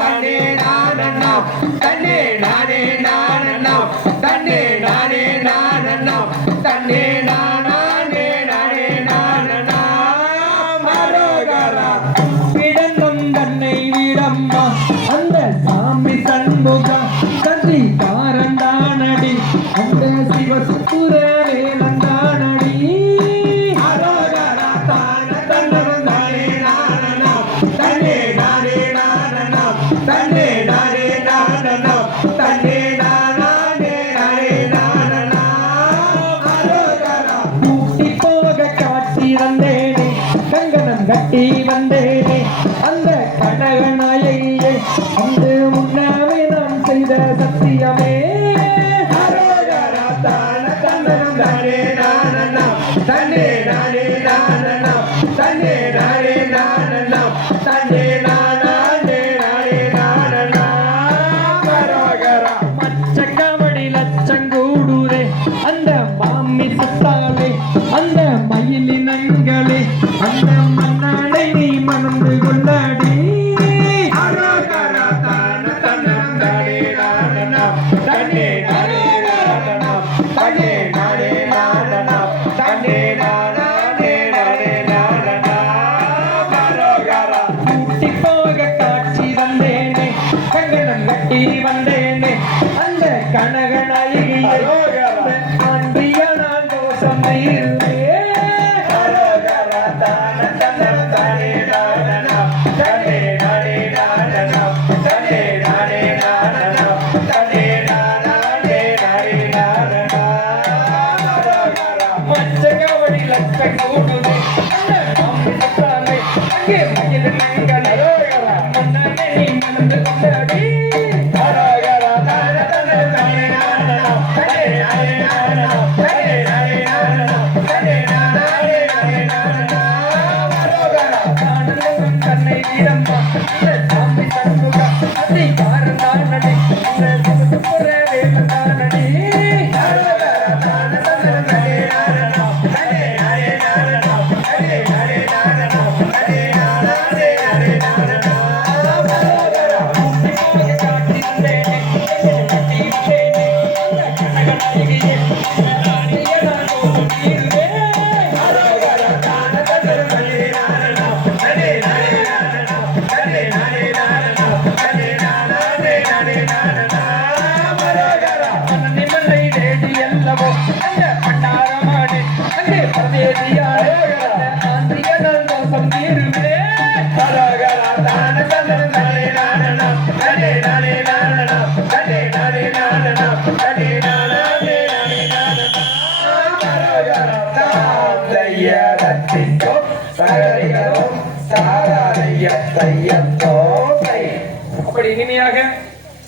தன்னே நானண்ணா தன்னே நானே நானண்ணா தன்னே நானே நானண்ணா தன்னே நானே நானே நானண்ணா மரோகரா விடங்கும் தன்னை விடம்மா அந்த சாமி சண்முக கதி காரண்டானடி அந்த சிவசுப்புர வேலந்தானடி மரோகரா தான தன்னரும் தானே நானண்ணா தன்னே நானே நானண்ணா தன்னே நானே நானண்ணா தன்னே நானே நானே நானண்ணா மரோகரா கூட்டி போக காட்சி வந்தேனே கங்கணம் கட்டி வந்தேனே அந்த கடகநாயகியே அந்த முன்னாவே நான் செய்த சத்தியமே மரோகரா தான தன்னரும் தானே நானண்ணா தன்னே நானே நானண்ணா தன்னே நானே நானண்ணா தன்னே நானே நானே நானண்ணா மரோகரா மச்ச கபடி லட்சங்கூடுரே அந்த மாமி சுத்தாலே அந்த மயிலினங்களே அந்த மண்ணாடை நீ மணந்து கொண்டாடி மரோகரா தான தன்னரும் தானே நானண்ணா தன்னே நானே நானண்ணா தன்னே நானே நானண்ணா தன்னே நானே நானே நானண்ணா மரோகரா கூட்டி போக காட்சி வந்தேனே கங்கணம் கட்டி வந்தேனே அந்த கனகநாயகியை அன்பியனால் தோஷம் தீருவே மரோகரா தான தன்னரும் தானே நானண்ணா தன்னே நானே நானண்ணா தன்னே நானே நானண்ணா தன்னே நானே நானே நானண்ணா மரோகரா மச்ச கபடி லட்சங்கூடுரே அந்த மாமி சுத்தாலே அங்கே மயிலினங்களே மண்ணாடை நீ மணந்து கொண்டாடி மரோகரா தான தன்னரும் தானே நானண்ணா தன்னே நானே நானண்ணா தன்னே நானே நானண்ணா தன்னே நானே நானே நானண்ணா மரோகரா ஆனந்தம் தன்னை வீரம்மா இந்த சாமி சண்முக அதி காரந்தானடி அந்த சிவசுப்புர வேலந்தானடி மரோகரா தான தன்னரும் தானே நானண்ணா தன்னே நானே நானண்ணா தன்னே நானே நானண்ணா தன்னே நானே நானே நானண்ணா மரோகரா கூட்டி போக காட்சி வந்தேனே கட்டி வந்தேனே அந்த கனகநாயகியே அன்பியனால் தோஷம் தீருவே மரோகரா தான தன்னரும் தானே நானண்ணா தன்னே நானே நானண்ணா தன்னே நானே நானண்ணா தன்னே நானே நானே நானண்ணா மரோகரா நிமலை தேடி எல்லவோ அந்த பண்டாரமாடி அங்கே பரதேசியாரே ஆந்திரியனால் தோஷம் தீருவே மரோகரா தான தன்னரும் தானே நானண்ணா தன்னே நானே நானண்ணா தன்னே நானே நானண்ணா தன்னே நானே நானே நானண்ணா மரோகரா தாந்தைய ரத்திக்கோ சகரிகரும் சாராதைய தையத்தோ அப்படி இனிமையாக